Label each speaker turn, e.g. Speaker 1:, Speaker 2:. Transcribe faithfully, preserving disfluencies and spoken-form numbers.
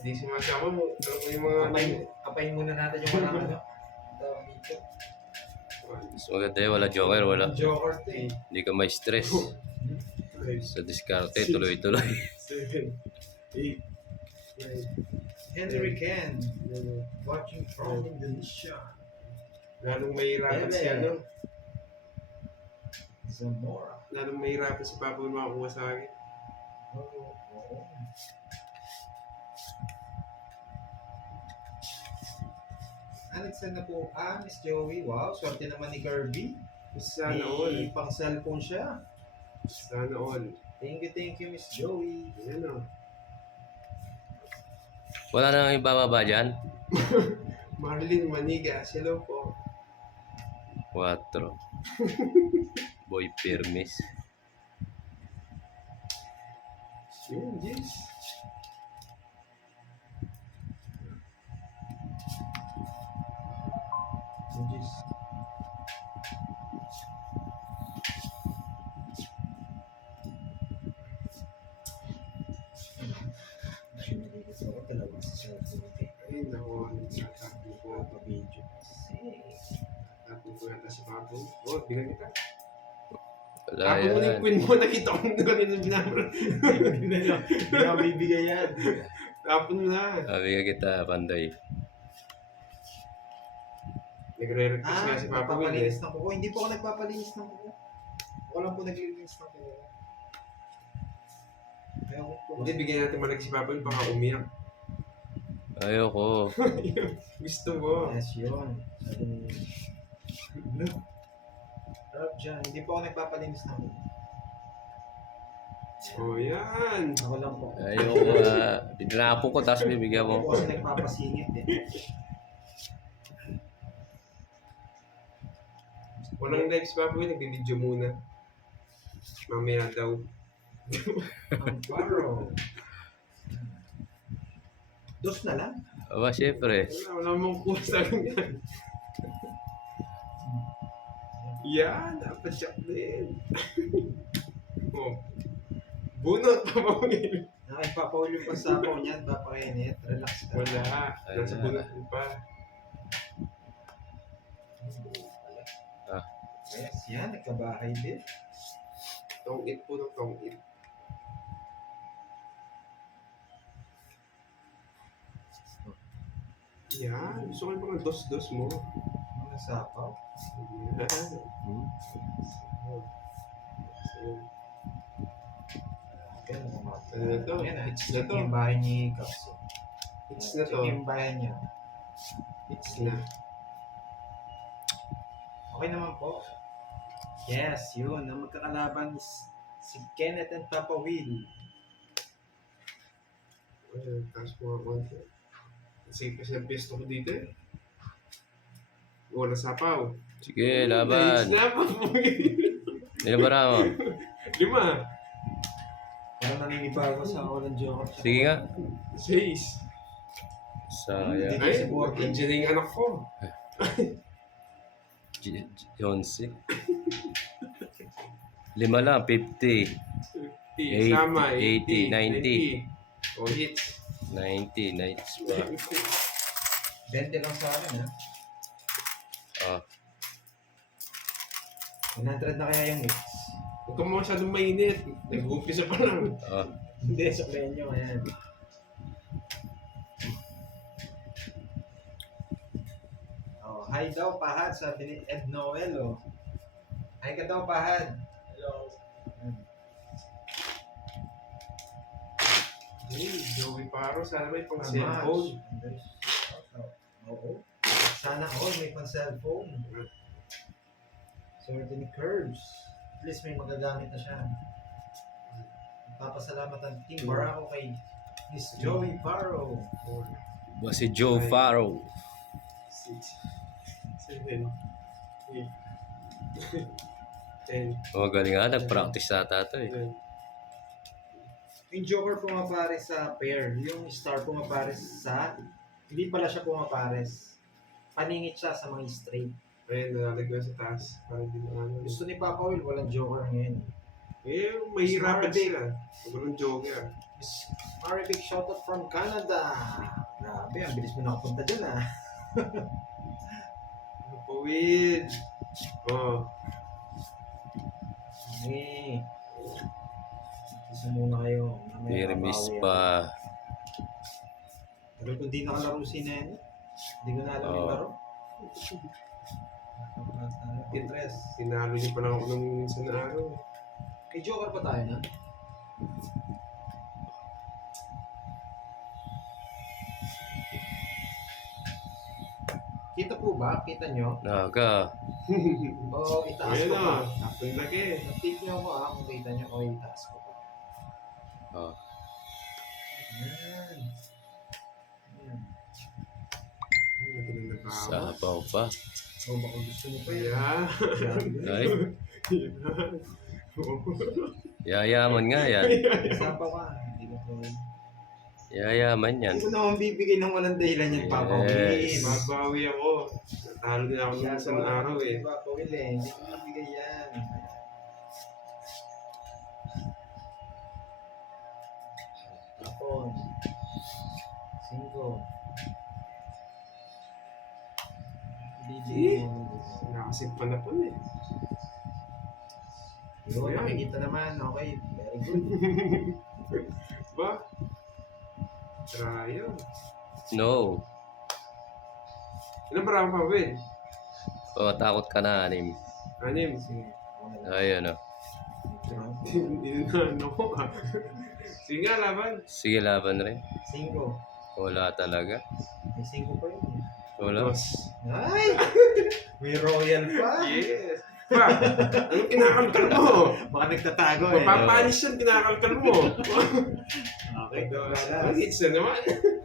Speaker 1: Hindi sumasama mo. Alam ko yung mga...
Speaker 2: Kapain, kapain muna natin yung walang ano. Tawag dito.
Speaker 3: Mas maganda yun, wala joker, wala.
Speaker 2: Joker to eh.
Speaker 3: Hindi ka may stress.
Speaker 1: Five,
Speaker 3: Sa diskarte, tuloy-tuloy.
Speaker 1: seven, eight, nine,
Speaker 2: Henry Ken,
Speaker 1: eleven.
Speaker 2: watching from Indonesia.
Speaker 1: Lalong mahirapan si ano.
Speaker 2: Zamora.
Speaker 1: Lalong mahirapan si Papa mo makakuha sa akin.
Speaker 2: Oo, oo. Alex na po, ah, Miss Joey. Wow, swerte naman ni Kirby.
Speaker 1: Sana
Speaker 2: May
Speaker 1: all.
Speaker 2: pang cellphone siya.
Speaker 1: Sana all.
Speaker 2: Thank you, thank you, Miss Joey.
Speaker 1: Ayan o.
Speaker 3: Wala na nang ibababa dyan.
Speaker 1: Marlene Manigas. Hello po.
Speaker 3: Quatro. Boy Permis.
Speaker 1: Yun, yes.
Speaker 2: Jeez. Ako talaga sa cellphone eh.
Speaker 1: Ay, naku. Nagtatapon ko.
Speaker 2: Papa-video kasi.
Speaker 1: Tapon ko yata si Papa. Oh, bilang kita.
Speaker 3: Wala
Speaker 1: Tapon mo na yung
Speaker 3: yan.
Speaker 1: queen mo. Nakita ko na kanina binabra.
Speaker 2: Hindi na hindi na bibigay yan.
Speaker 1: Tapon mo na.
Speaker 3: Sabi ka kita, Pandoy.
Speaker 1: Nagre-request
Speaker 2: Ah,
Speaker 1: nga si Papa Will eh.
Speaker 2: nagpapalinis ng kuko. Hindi po ako nagpapalinis ng kuko. Ako lang po naglilinis ng kuko. Ayaw ko po.
Speaker 1: Hindi, bigyan natin malag si Papa Will. Baka umiyak.
Speaker 3: Ayoko.
Speaker 1: Gusto mo.
Speaker 2: Yes, yun. Sabi ni... No. Harap dyan. Hindi po ako nagpapalinis ng kuko.
Speaker 1: Oh, yan.
Speaker 2: Ako lang po.
Speaker 3: Ayoko. Uh, Pinapon ko, tapos bibigyan
Speaker 2: Hindi
Speaker 3: mo
Speaker 2: po
Speaker 3: ko.
Speaker 2: kasi nagpapasingit eh.
Speaker 1: Walang live si Papa Will. Nagbibideo muna. Mamaya daw.
Speaker 2: Ang baro. Dos na lang.
Speaker 3: Aba, syempre.
Speaker 1: Wala, wala mong kuha sa akin yan. Yan, dapat siya din. Oh. Bunot pa mo yun.
Speaker 2: Nakipapaulo pa sa ako niyan, papakinit. Relax ka.
Speaker 1: Wala, nasa bunot mo pa.
Speaker 3: Ah.
Speaker 2: Yes, yan. Nagkabahay din.
Speaker 1: Tong-it po ng tong-it. Yan, gusto ko yung mga dos-dos mo.
Speaker 2: Mga sapaw.
Speaker 1: Yan.
Speaker 3: Hmm?
Speaker 2: Ganun mga
Speaker 1: Ano na to?
Speaker 2: Yan ah.
Speaker 1: Hits na to.
Speaker 2: Yung bahay ni Kapso.
Speaker 1: Hits na to.
Speaker 2: Check yung bahay niya.
Speaker 1: Hits na.
Speaker 2: Okay naman po. Yes, yun. Ang magkakalaban is si Kenneth and Papa Will.
Speaker 1: Ayun, taas mo nga konti. Kasi kasi ang pesto ko dito eh. Wala sapaw.
Speaker 3: Sige,
Speaker 1: Hits
Speaker 3: laban.
Speaker 1: na pa po.
Speaker 3: Ilan ba na mo?
Speaker 1: Lima.
Speaker 2: Parang naninibago sa ako ng joke.
Speaker 3: Sige nga.
Speaker 1: Seis.
Speaker 3: Sayang.
Speaker 1: Ay,
Speaker 2: Si Borky.
Speaker 1: nandiyan na yung anak ko.
Speaker 3: J- Jonsi. Lima lang, fifty.
Speaker 1: eighty, sama,
Speaker 3: eighty, ninety.
Speaker 1: Oh, hits.
Speaker 3: ninety, nights pa.
Speaker 2: twenty lang sa akin ha.
Speaker 3: Ah,
Speaker 2: one hundred na kaya yung mix.
Speaker 1: Huwag ka mo masyadong mainit. Nag-uumpisa pa lang.
Speaker 3: ah.
Speaker 2: Hindi, sa menyo. Ayan. Oh, hi daw, Pahad, sabi ni Ed Noel, oh. Hi ka daw, Pahad. Hello.
Speaker 1: Hey, Joey Paro, sana may pang
Speaker 2: Ang
Speaker 1: cellphone.
Speaker 2: match. Oo. Sana all may pang cellphone. Swerte ni Curbs. At least may magagamit na siya. Papasalamat ang Team Barako kay Miss Joey Paro.
Speaker 3: Ba si Joe Farrow.
Speaker 1: Six, seven, eight, ten,
Speaker 3: Oh, galing nga. Nag-practice nata ito eh.
Speaker 1: eleven.
Speaker 2: Yung Joker pumapares sa pair. Yung Star pumapares sa... Hindi pala siya pumapares. Paningit siya sa mga straight.
Speaker 1: Ayun, nalalagyan sa taas. Para di na ano.
Speaker 2: Gusto ni Papa Will, walang Joker ngayon.
Speaker 1: Eh, mahirapan
Speaker 2: Smart.
Speaker 1: sila. Walang joker.
Speaker 2: Miss Mari, big shoutout from Canada. Grabe, ang bilis mo nakapunta dyan ah.
Speaker 1: Pawid. Oh.
Speaker 2: Okay. Isa muna kayo. Mamaya
Speaker 3: Mirmis
Speaker 2: babawi ako.
Speaker 3: pa.
Speaker 2: Pero kung di nakalaro si Nene, hindi ko na alam yung
Speaker 3: Oo.
Speaker 2: laro. Ano, Pinterest.
Speaker 1: Tinalo niyo pa lang ako ng minsan na araw.
Speaker 2: Kay Joker pa tayo na. Kita po ba? Kita nyo?
Speaker 3: Naga.
Speaker 2: Oo, itaas
Speaker 1: Ayun
Speaker 2: ko pa.
Speaker 1: na. Ang laki.
Speaker 2: Tip nyo ako ah, kung kita nyo. O, itaas ko pa.
Speaker 3: Oh.
Speaker 2: Yan. Yan.
Speaker 1: Laki ng nagkakawa.
Speaker 3: Sabaw pa.
Speaker 2: O, baka gusto mo pa yan.
Speaker 1: Yeah.
Speaker 3: Ay, yayaman nga yan.
Speaker 2: Sabaw ka. Hindi ko po.
Speaker 3: Yayaman yan.
Speaker 2: Hindi ko naman bibigay ng walang dahilan yan, Papa
Speaker 3: Yes.
Speaker 2: Will.
Speaker 1: Mabawi ako. Natalo din ako ng isang araw eh.
Speaker 2: Papa Will eh. Hindi ko bibigay yan. Tapos. Cinco. Bibigay mo.
Speaker 1: Nakasimpa na po eh.
Speaker 2: Yun, nakikita naman. Okay. Very good.
Speaker 1: Ba? Trial.
Speaker 3: No.
Speaker 1: Ilan ba ang pawid?
Speaker 3: Oh, takot ka na, anim.
Speaker 1: Anim.
Speaker 2: Sige. Okay lang.
Speaker 3: Ayun oh.
Speaker 1: Inano ko ah. Sige nga, laban.
Speaker 3: Sige, laban rin.
Speaker 2: Cinco.
Speaker 3: Wala talaga.
Speaker 2: May cinco pa yun. eh.
Speaker 3: Wala.
Speaker 1: Dos.
Speaker 2: Ay! May royal pa.
Speaker 1: Yes. Ba? Anong kinakalkal mo?
Speaker 2: Baka nagtatago eh.
Speaker 1: Mapapanis yan, kinakalkal mo.
Speaker 2: Okay,
Speaker 1: Dos.
Speaker 2: wala.
Speaker 1: Ang hits na naman.